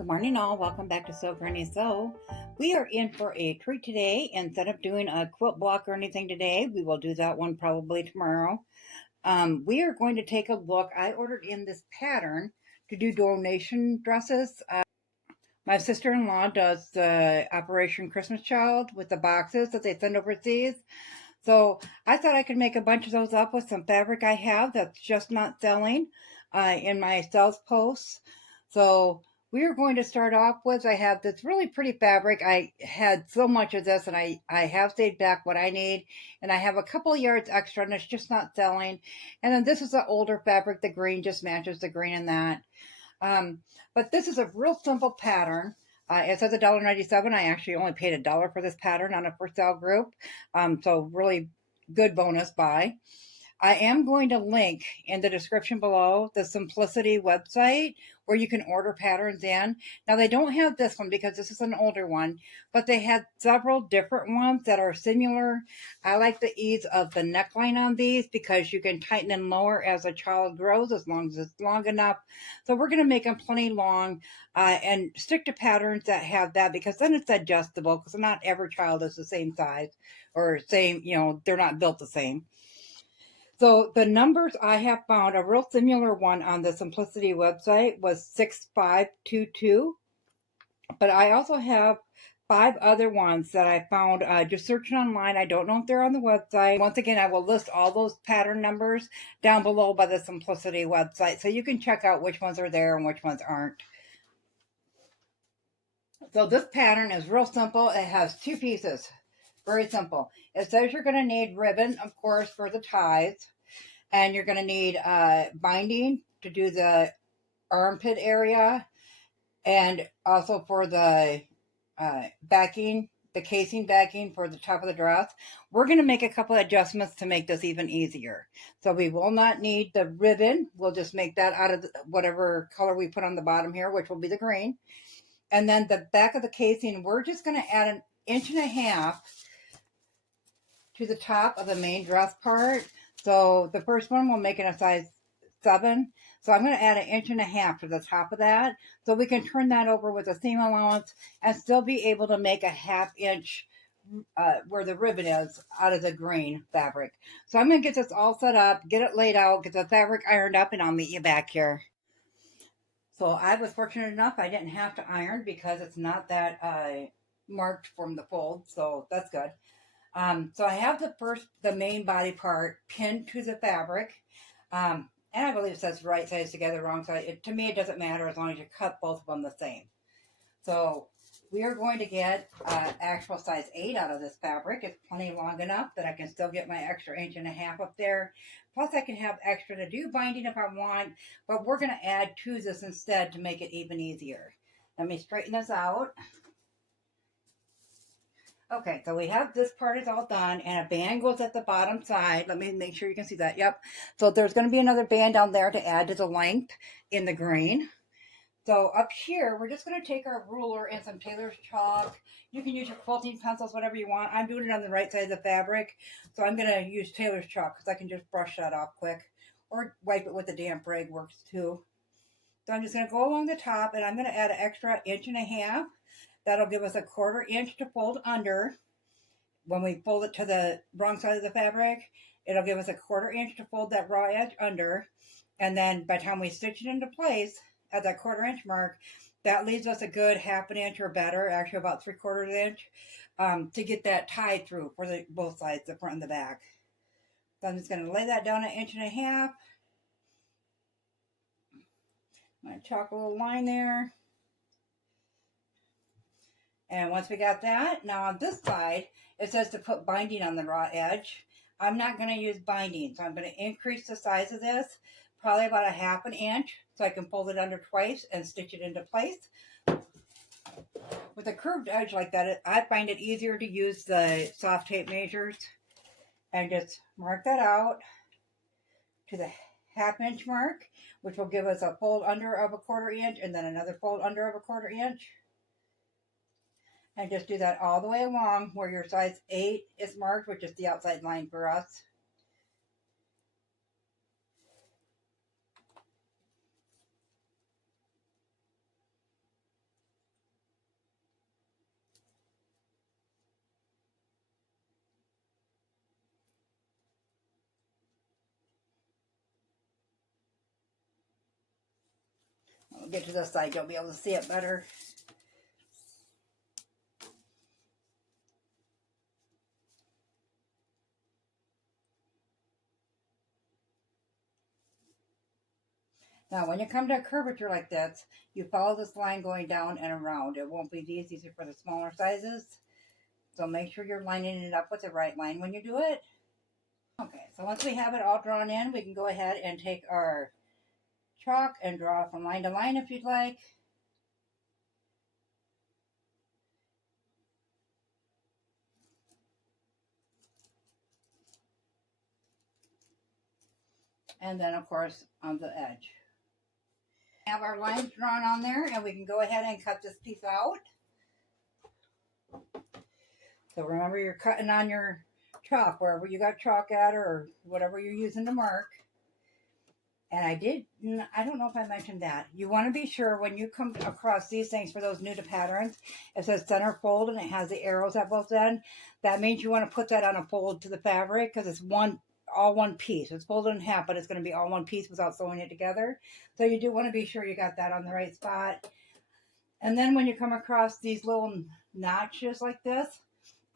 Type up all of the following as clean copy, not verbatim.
Good morning, all. Welcome back to Sew Granny Sew. We are in for a treat today. Instead of doing a quilt block or anything today, we will do that one probably tomorrow. We are going to take a look. I ordered in this pattern to do donation dresses. My sister-in-law does the Operation Christmas Child with the boxes that they send overseas. So I thought I could make a bunch of those up with some fabric I have that's just not selling in my sales posts. So we are going to start off with, I have this really pretty fabric. I had so much of this and I have saved back what I need. And I have a couple yards extra and it's just not selling. And then this is an older fabric. The green just matches the green in that. But this is a real simple pattern. It says $1.97. I actually only paid $1 for this pattern on a for sale group. So really good bonus buy. I am going to link in the description below the Simplicity website where you can order patterns in. Now, they don't have this one because this is an older one, but they had several different ones that are similar. I like the ease of the neckline on these because you can tighten and lower as a child grows as long as it's long enough. So we're going to make them plenty long and stick to patterns that have that because then it's adjustable because not every child is the same size or same, they're not built the same. So the numbers I have found, a real similar one on the Simplicity website was 6522. But I also have 5 other ones that I found just searching online. I don't know if they're on the website. Once again, I will list all those pattern numbers down below by the Simplicity website so you can check out which ones are there and which ones aren't. So this pattern is real simple. It has 2 pieces. Very simple. It says you're going to need ribbon, of course, for the ties. And you're going to need binding to do the armpit area and also for the backing, the casing backing for the top of the dress. We're going to make a couple of adjustments to make this even easier. So we will not need the ribbon. We'll just make that out of whatever color we put on the bottom here, which will be the green. And then the back of the casing, we're just going to add 1.5 inches to the top of the main dress part. So the first one we'll make it a size 7. So I'm going to add 1.5 inches to the top of that. So we can turn that over with a seam allowance and still be able to make a 1/2 inch where the ribbon is out of the green fabric. So I'm going to get this all set up, get it laid out, get the fabric ironed up, and I'll meet you back here. So I was fortunate enough I didn't have to iron because it's not that marked from the fold. So that's good. So I have the main body part pinned to the fabric. And I believe it says right sides together, wrong side. To me, it doesn't matter as long as you cut both of them the same. So we are going to get actual size 8 out of this fabric. It's plenty long enough that I can still get my extra 1.5 inches up there. Plus I can have extra to do binding if I want, but we're going to add to this instead to make it even easier. Let me straighten this out. Okay, so we have this part is all done, and a band goes at the bottom side. Let me make sure you can see that. Yep. So there's going to be another band down there to add to the length in the green. So up here, we're just going to take our ruler and some tailor's chalk. You can use your quilting pencils, whatever you want. I'm doing it on the right side of the fabric, so I'm going to use tailor's chalk because I can just brush that off quick. Or wipe it with a damp rag works too. So I'm just going to go along the top, and I'm going to add an extra 1.5 inches. That'll give us a 1/4 inch to fold under. When we fold it to the wrong side of the fabric, it'll give us a 1/4 inch to fold that raw edge under. And then by the time we stitch it into place at that 1/4 inch mark, that leaves us a good 1/2 inch or better, actually about 3/4 inch, to get that tied through for both sides, the front and the back. So I'm just going to lay that down 1.5 inches. I'm going to chalk a little line there. And once we got that, now on this side, it says to put binding on the raw edge. I'm not going to use binding, so I'm going to increase the size of this, probably about 1/2 inch, so I can fold it under twice and stitch it into place. With a curved edge like that, I find it easier to use the soft tape measures and just mark that out to the 1/2 inch mark, which will give us a fold under of a 1/4 inch and then another fold under of a 1/4 inch. And just do that all the way along where your size 8 is marked, which is the outside line for us. get to this side, you'll be able to see it better. Now, when you come to a curvature like this, you follow this line going down and around. It won't be these. These are for the smaller sizes. So make sure you're lining it up with the right line when you do it. Okay, so once we have it all drawn in, we can go ahead and take our chalk and draw from line to line if you'd like. And then, of course, on the edge. Have our lines drawn on there, and we can go ahead and cut this piece out. So remember, you're cutting on your chalk, wherever you got chalk at or whatever you're using to mark. And I don't know if I mentioned that. You want to be sure when you come across these things for those new to patterns, it says center fold and it has the arrows at both ends. That means you want to put that on a fold to the fabric because it's all one piece. It's folded in half, but it's going to be all one piece without sewing it together. So you do want to be sure you got that on the right spot. And then when you come across these little notches like this,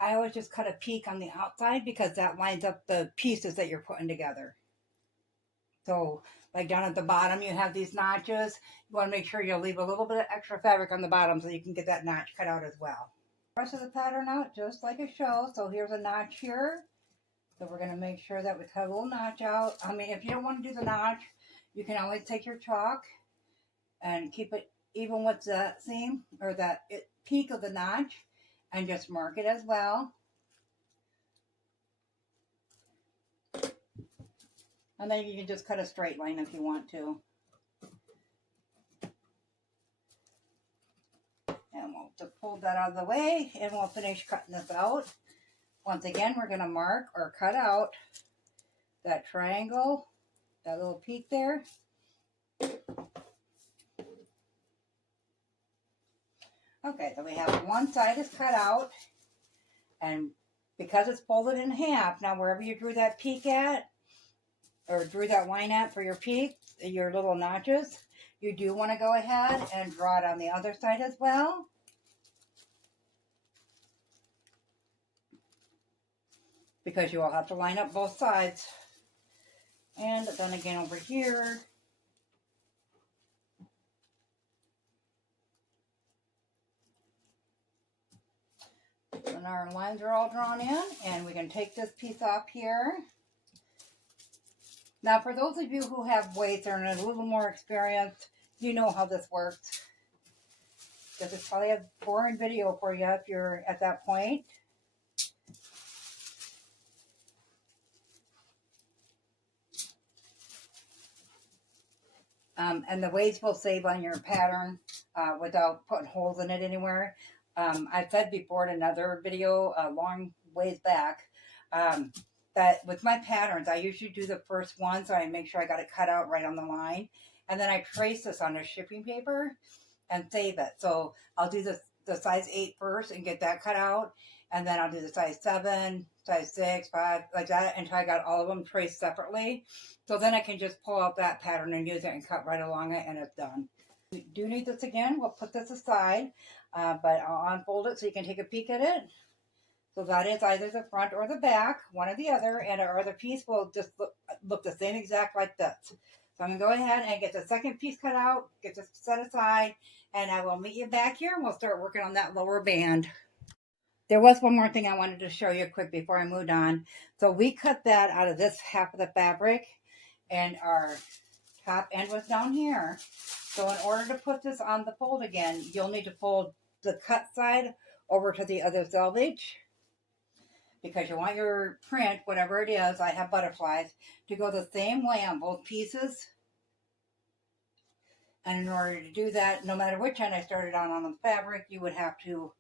I always just cut a peak on the outside because that lines up the pieces that you're putting together. So like down at the bottom, you have these notches. You want to make sure you'll leave a little bit of extra fabric on the bottom so you can get that notch cut out as well. The rest of the pattern out just like a show. So here's a notch here. So we're going to make sure that we cut a little notch out. I mean, if you don't want to do the notch, you can always take your chalk and keep it even with the seam or that peak of the notch and just mark it as well. And then you can just cut a straight line if you want to. And we'll just pull that out of the way and we'll finish cutting this out. Once again, we're going to mark or cut out that triangle, that little peak there. Okay, so we have one side is cut out. And because it's folded in half, now wherever you drew that peak at, or drew that line at for your peak, your little notches, you do want to go ahead and draw it on the other side as well. Because you will have to line up both sides. And then again over here. And our lines are all drawn in, and we can take this piece off here. Now, for those of you who have weights or a little more experienced, you know how this works. This is probably a boring video for you if you're at that point. And the weights will save on your pattern without putting holes in it anywhere. I said before in another video a long ways back that with my patterns, I usually do the first one so I make sure I got it cut out right on the line. And then I trace this on a shipping paper and save it. So I'll do the size 8 first and get that cut out. And then I'll do the size 7, size 6, 5, like that until I got all of them traced separately. So then I can just pull out that pattern and use it and cut right along it and it's done. We do need this again. We'll put this aside, but I'll unfold it so you can take a peek at it. So that is either the front or the back, one or the other, and our other piece will just look the same exact like this. So I'm going to go ahead and get the second piece cut out, get this set aside, and I will meet you back here and we'll start working on that lower band. There was one more thing I wanted to show you quick before I moved on. So we cut that out of this half of the fabric, and our top end was down here. So in order to put this on the fold again, you'll need to fold the cut side over to the other selvage, because you want your print, whatever it is, I have butterflies, to go the same way on both pieces. And in order to do that, no matter which end I started on the fabric, you would have to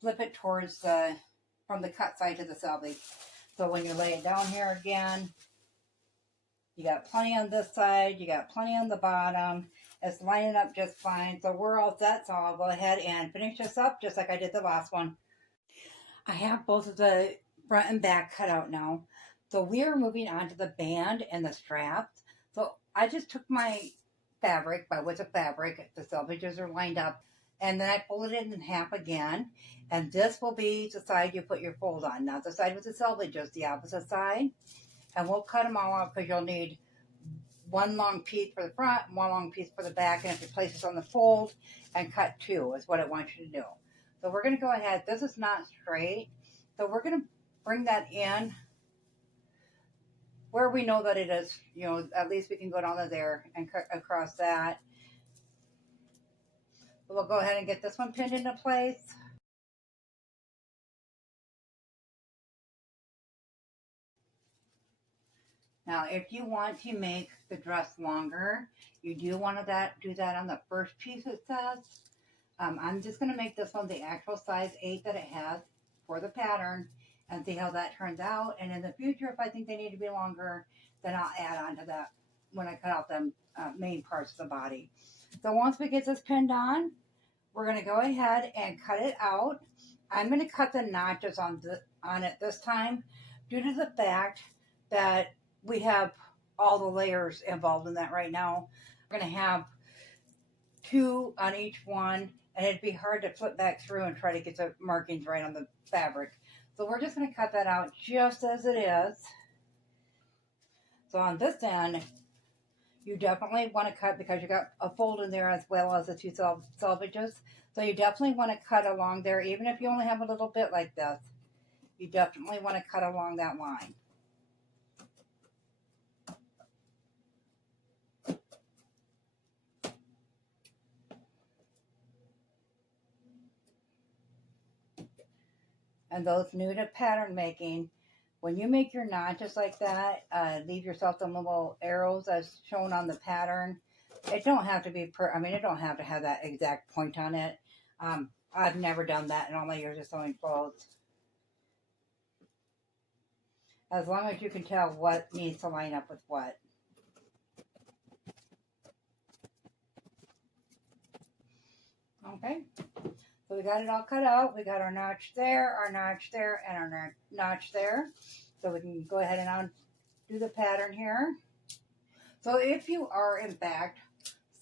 flip it towards from the cut side to the selvage. So when you lay it down here again, you got plenty on this side, you got plenty on the bottom. It's lining up just fine. So we're all set. So I'll go ahead and finish this up just like I did the last one. I have both of the front and back cut out now. So we are moving on to the band and the straps. So I just took my fabric, by width of fabric. The selvages are lined up. And then I fold it in half again. And this will be the side you put your fold on. Not the side with the selvages, the opposite side. And we'll cut them all out because you'll need one long piece for the front and one long piece for the back. And if you place this on the fold and cut two is what I want you to do. So we're going to go ahead. This is not straight. So we're going to bring that in where we know that it is, you know, at least we can go down to there and cut across that. We'll go ahead and get this one pinned into place. Now, if you want to make the dress longer, you do want to do that on the first piece it says. I'm just going to make this one the actual size 8 that it has for the pattern and see how that turns out. And in the future, if I think they need to be longer, then I'll add on to that when I cut out the main parts of the body. So once we get this pinned on, we're going to go ahead and cut it out. I'm going to cut the notches on it this time due to the fact that we have all the layers involved in that right now. We're going to have 2 on each one, and it'd be hard to flip back through and try to get the markings right on the fabric. So we're just going to cut that out just as it is. So on this end, you definitely want to cut because you got a fold in there as well as the 2 selvages. So you definitely want to cut along there, even if you only have a little bit like this. You definitely want to cut along that line. And those new to pattern making, when you make your notches like that, leave yourself some little arrows as shown on the pattern. It don't have to be it don't have to have that exact point on it. I've never done that in all my years of sewing clothes. As long as you can tell what needs to line up with what. Okay. So we got it all cut out. We got our notch there, and our notch there. So we can go ahead and undo the pattern here. So if you are, in fact,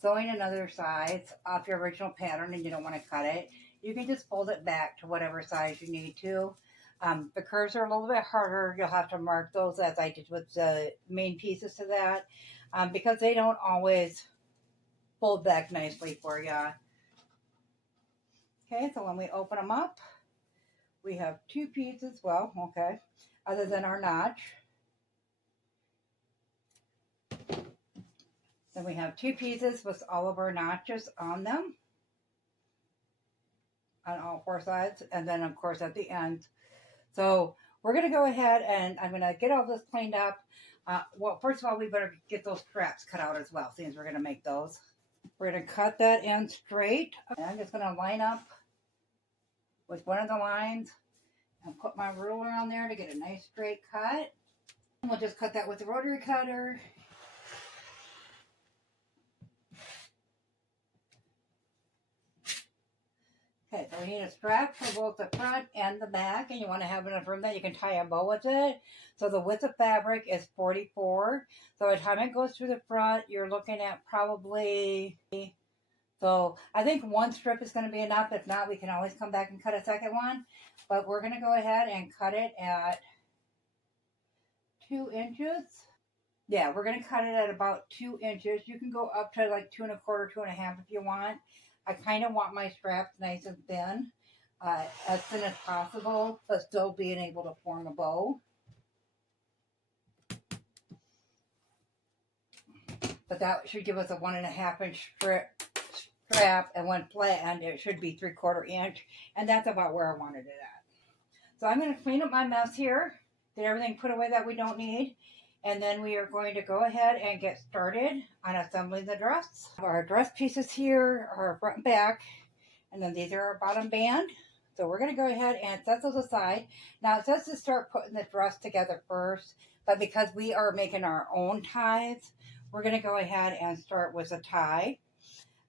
sewing another size off your original pattern and you don't want to cut it, you can just fold it back to whatever size you need to. The curves are a little bit harder. You'll have to mark those as I did with the main pieces to that because they don't always fold back nicely for you. Okay, so when we open them up, we have 2 pieces, well, okay, other than our notch. Then we have 2 pieces with all of our notches on them, on all 4 sides, and then of course at the end. So we're going to go ahead and I'm going to get all this cleaned up. Well, first of all, we better get those straps cut out as well, since we're going to make those. We're going to cut that end straight. And I'm just going to line up with one of the lines and put my ruler on there to get a nice straight cut. And we'll just cut that with the rotary cutter. Okay, so we need a strap for both the front and the back, and you want to have enough room that you can tie a bow with it. So the width of fabric is 44. So by the time it goes through the front, you're looking at probably... So I think 1 strip is going to be enough. If not, we can always come back and cut a second one. But we're going to go ahead and cut it at 2 inches. Yeah, we're going to cut it at about 2 inches. You can go up to like 2 1/4, 2 1/2 if you want. I kind of want my straps nice and thin, as thin as possible, but still being able to form a bow. But that should give us a 1 1/2 inch strap, and when flattened, it should be 3/4 inch, and that's about where I wanted it at. So I'm going to clean up my mess here, get everything put away that we don't need, and then we are going to go ahead and get started on assembling the dress. Our dress pieces here are our front and back, and then these are our bottom band. So we're going to go ahead and set those aside. Now it says to start putting the dress together first, but because we are making our own ties, we're going to go ahead and start with a tie.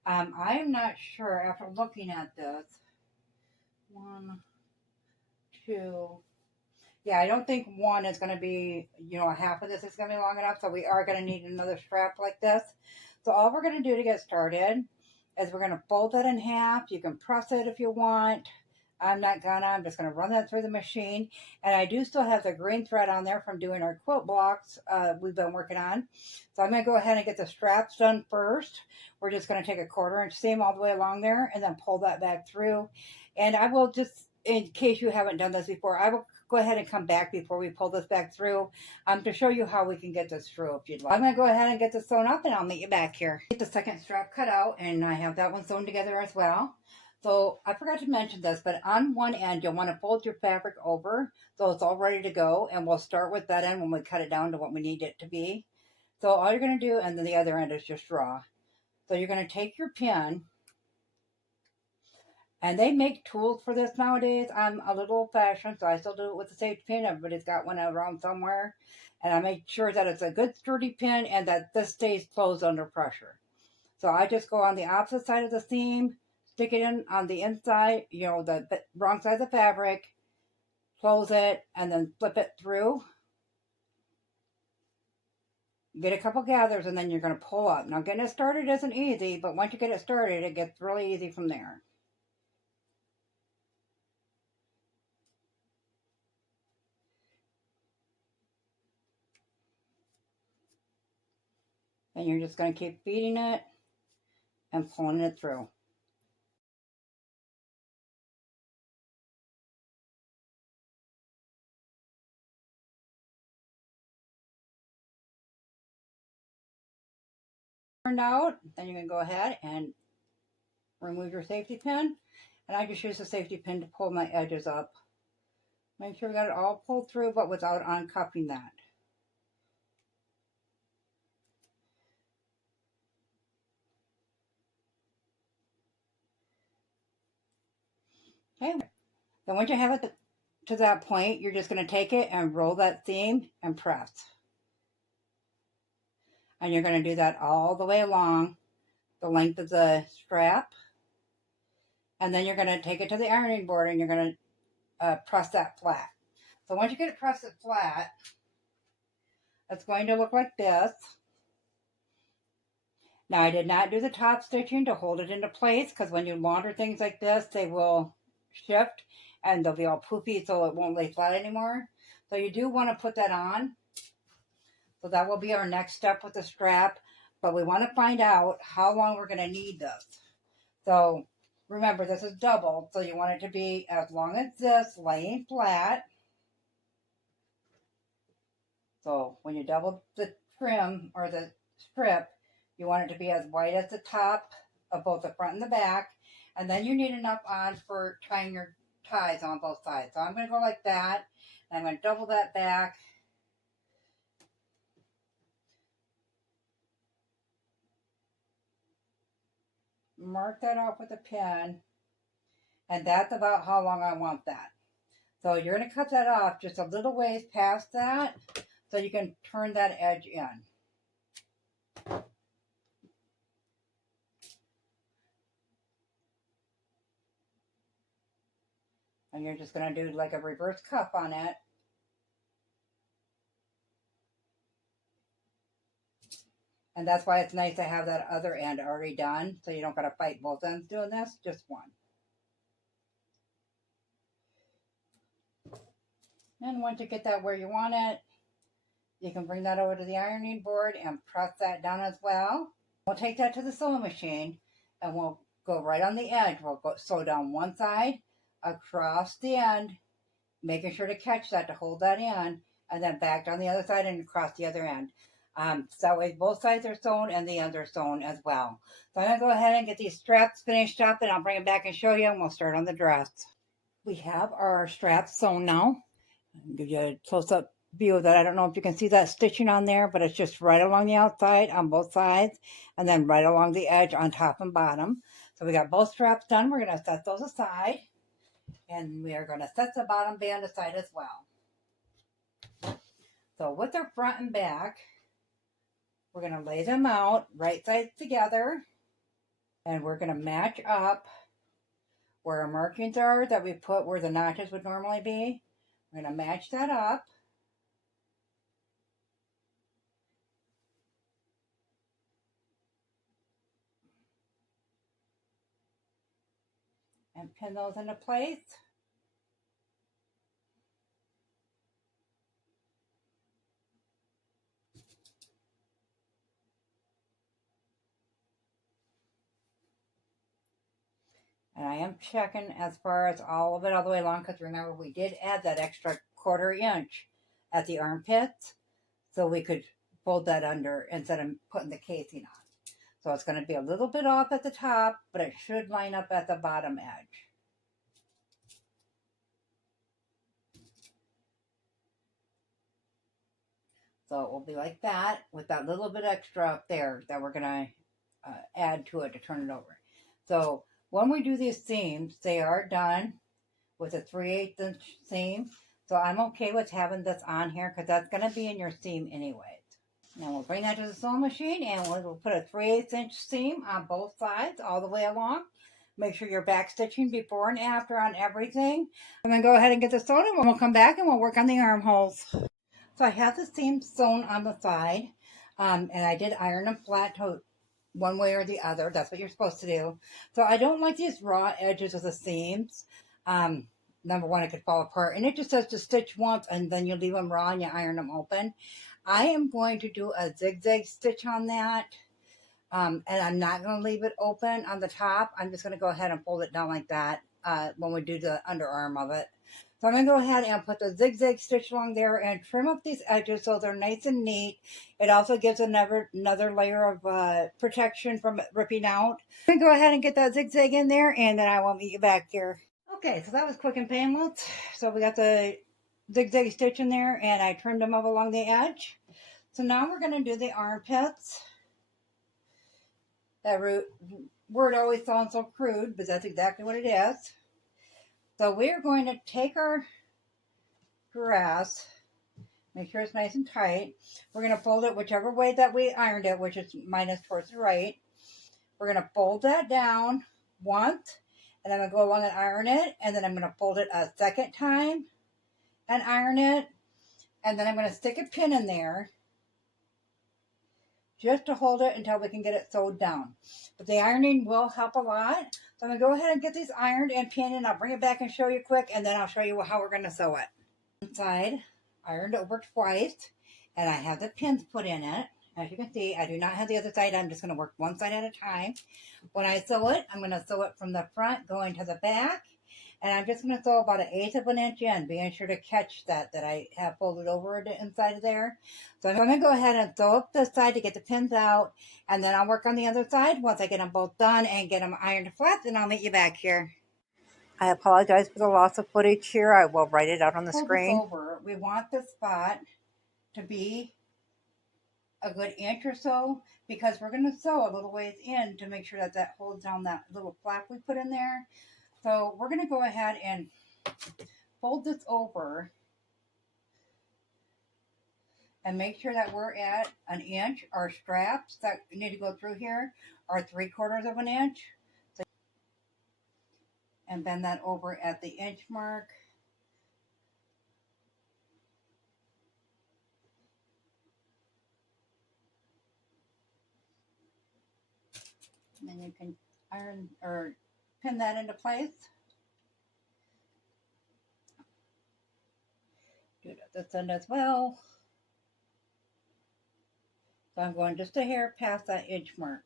I'm not sure after looking at this. 1, 2. Yeah, I don't think 1 is going to be, a half of this is going to be long enough. So we are going to need another strap like this. So all we're going to do to get started is we're going to fold it in half. You can press it if you want. I'm not gonna. I'm just going to run that through the machine. And I do still have the green thread on there from doing our quilt blocks we've been working on. So I'm going to go ahead and get the straps done first. We're just going to take a 1/4 inch seam all the way along there and then pull that back through. And I will just, in case you haven't done this before, I will go ahead and come back before we pull this back through to show you how we can get this through if you'd like. I'm going to go ahead and get this sewn up and I'll meet you back here. Get the second strap cut out and I have that one sewn together as well. So I forgot to mention this, but on one end you'll want to fold your fabric over so it's all ready to go, and we'll start with that end when we cut it down to what we need it to be. So all you're going to do, and then the other end is just draw. So you're going to take your pin, and they make tools for this nowadays. I'm a little old fashioned, so I still do it with the safety pin. Everybody's got one around somewhere. And I make sure that it's a good sturdy pin and that this stays closed under pressure. So I just go on the opposite side of the seam, stick it in on the inside, the wrong side of the fabric, close it, and then flip it through. Get a couple gathers, and then you're going to pull up. Now, getting it started isn't easy, but once you get it started, it gets really easy from there. And you're just going to keep feeding it and pulling it through. Turned out, then you can go ahead and remove your safety pin. And I just use the safety pin to pull my edges up. Make sure we got it all pulled through, but without uncupping that. Okay, then once you have it to that point, you're just going to take it and roll that seam and press. And you're going to do that all the way along the length of the strap. And then you're going to take it to the ironing board and you're going to press that flat. So once you get it pressed flat, it's going to look like this. Now I did not do the top stitching to hold it into place because when you launder things like this, they will shift and they'll be all poofy, so it won't lay flat anymore. So you do want to put that on. So that will be our next step with the strap, but we want to find out how long we're going to need this. So remember, this is double, so you want it to be as long as this, laying flat. So when you double the trim or the strip, you want it to be as wide as the top of both the front and the back. And then you need enough on for tying your ties on both sides. So I'm going to go like that. And I'm going to double that back. Mark that off with a pin. And that's about how long I want that. So you're going to cut that off just a little ways past that so you can turn that edge in. And you're just going to do like a reverse cuff on it. And that's why it's nice to have that other end already done, so you don't got to fight both ends doing this, just one. And once you get that where you want it, you can bring that over to the ironing board and press that down as well. We'll take that to the sewing machine and we'll go right on the edge. We'll go sew down one side, across the end, making sure to catch that to hold that in, and then back down the other side and across the other end. So that way both sides are sewn and the ends are sewn as well. So I'm going to go ahead and get these straps finished up and I'll bring it back and show you, and we'll start on the dress. We have our straps sewn now. I'll give you a close-up view of that. I don't know if you can see that stitching on there, but it's just right along the outside on both sides and then right along the edge on top and bottom. So we got both straps done. We're going to set those aside, and we are going to set the bottom band aside as well. So with our front and back, we're going to lay them out right sides together, and we're going to match up where our markings are that we put where the notches would normally be. We're going to match that up. and pin those into place. And I am checking as far as all of it all the way along, because remember we did add that extra 1/4 inch at the armpits, so we could fold that under instead of putting the casing on. So it's going to be a little bit off at the top, but it should line up at the bottom edge. So it will be like that with that little bit extra up there that we're going to add to it to turn it over. So when we do these seams, they are done with a 3/8 inch seam. So I'm okay with having this on here because that's going to be in your seam anyways. Now we'll bring that to the sewing machine and we'll put a 3/8 inch seam on both sides all the way along. Make sure you're back stitching before and after on everything. I'm going to go ahead and get this sewn and we'll come back and we'll work on the armholes. So I have the seam sewn on the side, and I did iron them flat to one way or the other. That's what you're supposed to do. So I don't like these raw edges of the seams. Number one, it could fall apart. And it just says to stitch once and then you leave them raw and you iron them open. I am going to do a zigzag stitch on that. And I'm not going to leave it open on the top. I'm just going to go ahead and fold it down like that when we do the underarm of it. So I'm going to go ahead and put the zigzag stitch along there and trim up these edges so they're nice and neat. It also gives another layer of protection from it ripping out. I'm going to go ahead and get that zigzag in there and then I will meet you back here. Okay, so that was quick and painless. So we got the zigzag stitch in there and I trimmed them up along the edge. So now we're going to do the armpits. That word always sounds so crude, but that's exactly what it is. So we're going to take our dress, make sure it's nice and tight. We're going to fold it whichever way that we ironed it, which is minus towards the right. We're going to fold that down once, and I'm going to go along and iron it, and then I'm going to fold it a second time and iron it, and then I'm going to stick a pin in there just to hold it until we can get it sewed down. But the ironing will help a lot. So I'm going to go ahead and get these ironed and pinned, and I'll bring it back and show you quick, and then I'll show you how we're going to sew it. Inside, ironed over twice, and I have the pins put in it. As you can see, I do not have the other side. I'm just going to work one side at a time. When I sew it, I'm going to sew it from the front going to the back. And I'm just going to sew about 1/8 of an inch in, being sure to catch that I have folded over the inside of there. So I'm going to go ahead and sew up this side to get the pins out, and then I'll work on the other side once I get them both done and get them ironed flat, and I'll meet you back here. I apologize for the loss of footage here. I will write it out on the screen. Over. We want this spot to be a good inch or so because we're going to sew a little ways in to make sure that holds down that little flap we put in there. So we're going to go ahead and fold this over and make sure that we're at an inch. Our straps that need to go through here are 3/4 of an inch. So, and bend that over at the inch mark. And then you can iron or pin that into place. Do it at this end as well. So I'm going just a hair past that inch mark.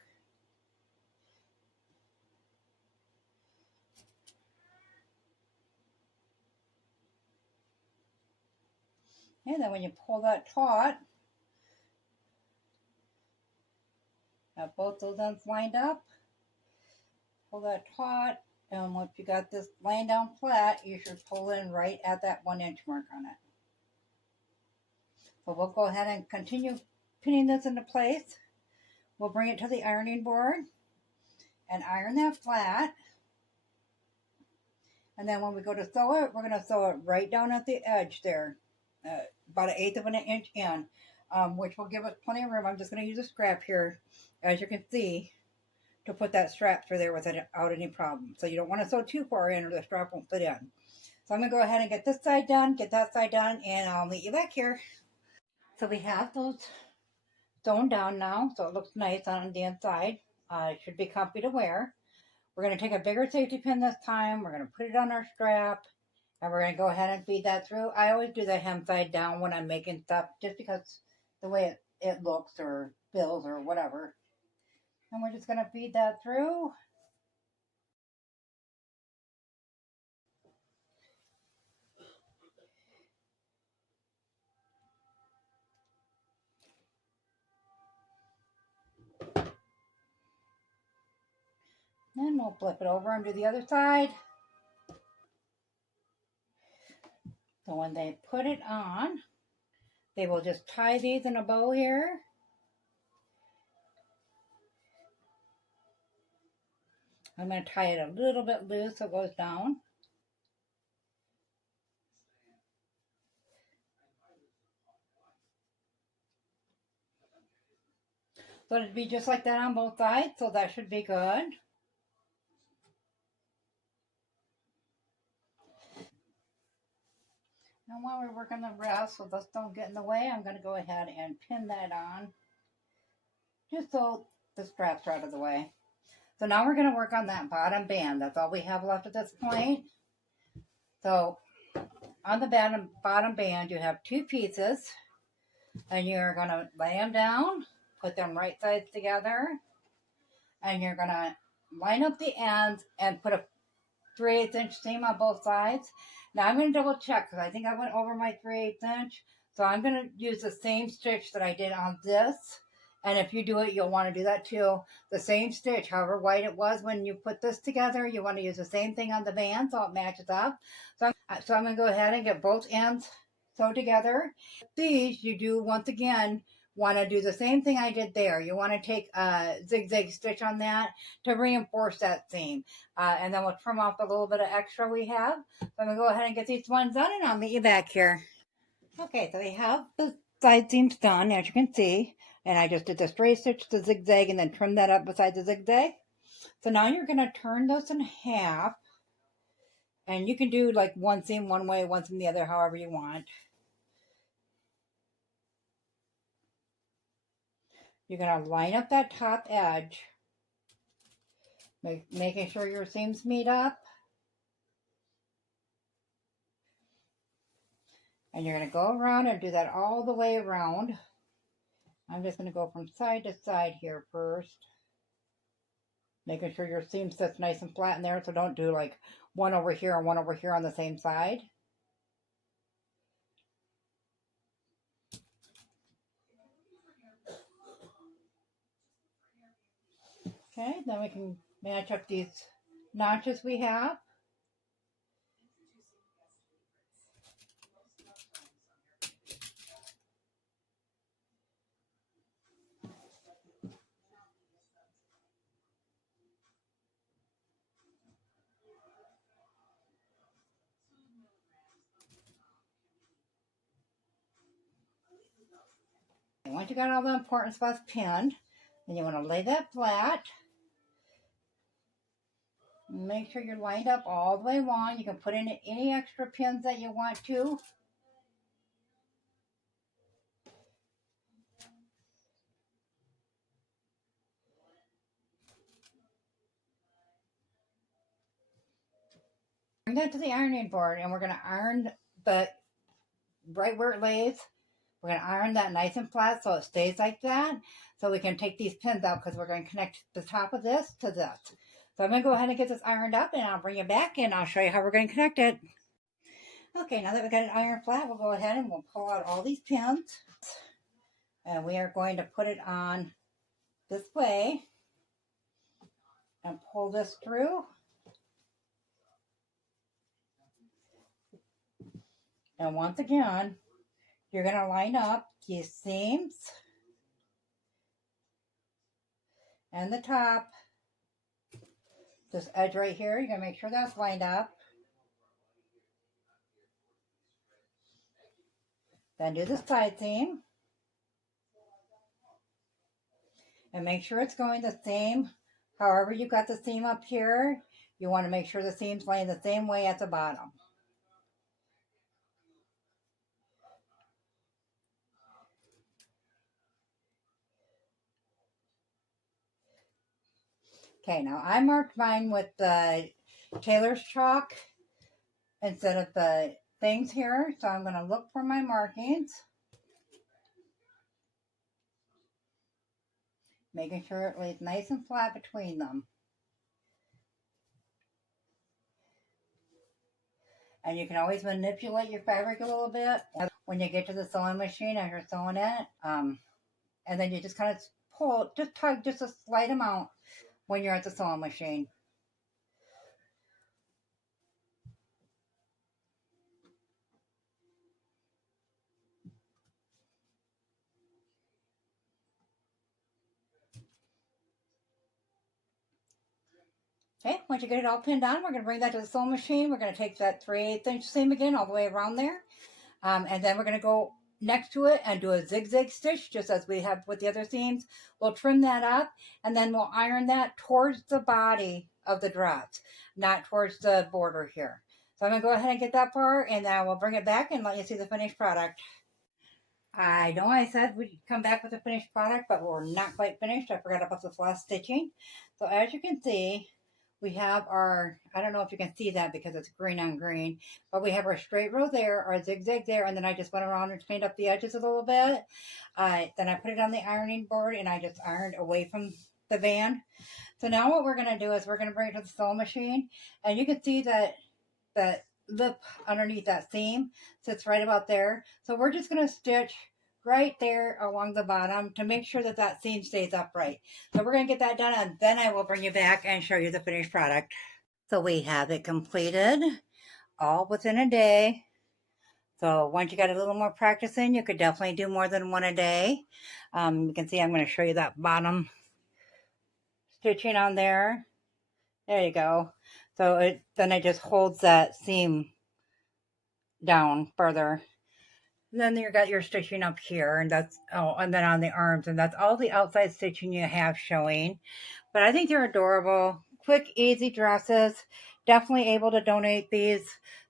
And then when you pull that taut, have both those ends lined up, pull that taut, and once you got this laying down flat, you should pull in right at that 1 inch mark on it. So we'll go ahead and continue pinning this into place. We'll bring it to the ironing board and iron that flat. And then when we go to sew it, we're going to sew it right down at the edge there, about 1/8 of an inch in, which will give us plenty of room. I'm just going to use a scrap here, as you can see, to put that strap through there without any problem. So you don't want to sew too far in or the strap won't fit in. So I'm going to go ahead and get this side done, get that side done, and I'll meet you back here. So we have those sewn down now, so it looks nice on the inside. It should be comfy to wear. We're going to take a bigger safety pin this time. We're going to put it on our strap, and we're going to go ahead and feed that through. I always do the hem side down when I'm making stuff, just because the way it looks or feels or whatever. And we're just going to feed that through. Then we'll flip it over and do the other side. So when they put it on, they will just tie these in a bow here. I'm going to tie it a little bit loose so it goes down. So it'd be just like that on both sides, so that should be good. And while we're working the rest, so this don't get in the way, I'm going to go ahead and pin that on, just so the straps are out of the way. So now we're going to work on that bottom band. That's all we have left at this point. So on the bottom band, you have two pieces, and you're going to lay them down, put them right sides together, and you're going to line up the ends and put a 3/8 inch seam on both sides. Now I'm going to double check because I think I went over my 3/8 inch. So I'm going to use the same stitch that I did on this. And if you do it, you'll want to do that too. The same stitch, however wide it was when you put this together, you want to use the same thing on the band so it matches up. So I'm going to go ahead and get both ends sewed together. These, you do once again want to do the same thing I did there. You want to take a zigzag stitch on that to reinforce that seam. And then we'll trim off the little bit of extra we have. So I'm going to go ahead and get these ones done, and I'll meet you back here. Okay, so we have the side seams done, as you can see. And I just did the straight stitch, the zigzag, and then trim that up beside the zigzag. So now you're going to turn this in half. And you can do like one seam one way, one seam the other, however you want. You're going to line up that top edge, making sure your seams meet up. And you're going to go around and do that all the way around. I'm just going to go from side to side here first. Making sure your seam sits nice and flat in there, so don't do like one over here and one over here on the same side. Okay, then we can match up these notches we have. And once you got all the important spots pinned, then you want to lay that flat. Make sure you're lined up all the way along. You can put in any extra pins that you want to. Bring that to the ironing board, and we're going to iron the right where it lays. We're going to iron that nice and flat so it stays like that. So we can take these pins out because we're going to connect the top of this to this. So I'm going to go ahead and get this ironed up, and I'll bring you back and I'll show you how we're going to connect it. Okay, now that we got it ironed flat, we'll go ahead and we'll pull out all these pins. And we are going to put it on this way and pull this through. And once again, you're going to line up these seams and the top. This edge right here, you're going to make sure that's lined up. Then do the side seam. And make sure it's going the same. However you got the seam up here, you want to make sure the seam's laying the same way at the bottom. Okay, now I marked mine with the tailor's chalk instead of the things here. So I'm going to look for my markings, making sure it lays nice and flat between them. And you can always manipulate your fabric a little bit when you get to the sewing machine as you're sewing it. And then you just kind of pull, just tug just a slight amount when you're at the sewing machine. Okay, once you get it all pinned on, we're going to bring that to the sewing machine. We're going to take that 3/8 inch seam again all the way around there. And then we're going to go next to it and do a zigzag stitch just as we have with the other seams. We'll trim that up and then we'll iron that towards the body of the dress, not towards the border here. So I'm going to go ahead and get that far and then we'll bring it back and let you see the finished product. I know I said we'd come back with a finished product, but we're not quite finished. I forgot about this last stitching. So as you can see, we have our, I don't know if you can see that because it's green on green, but we have our straight row there, our zigzag there, and then I just went around and cleaned up the edges a little bit. Then I put it on the ironing board and I just ironed away from the band. So now what we're going to do is we're going to bring it to the sewing machine, and you can see that lip underneath that seam sits right about there. So we're just going to stitch right there along the bottom to make sure that that seam stays upright. So we're going to get that done and then I will bring you back and show you the finished product. So we have it completed all within a day. So once you got a little more practice in, you could definitely do more than one a day. You can see I'm going to show you that bottom stitching on there. There you go. So then it just holds that seam down further. Then you got your stitching up here, and that's, oh, and then on the arms, and that's all the outside stitching you have showing. But I think they're adorable, quick, easy dresses. Definitely able to donate these.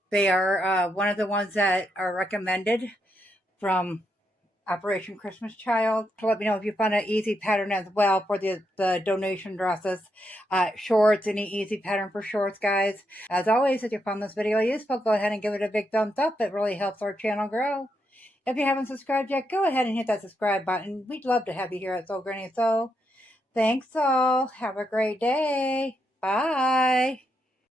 They are one of the ones that are recommended from Operation Christmas Child. So let me know if you found an easy pattern as well for the donation dresses. Shorts, any easy pattern for shorts, guys. As always, if you found this video useful, go ahead and give it a big thumbs up. It really helps our channel grow. If you haven't subscribed yet, go ahead and hit that subscribe button. We'd love to have you here at Sew Granny Sew. Thanks all. Have a great day. Bye.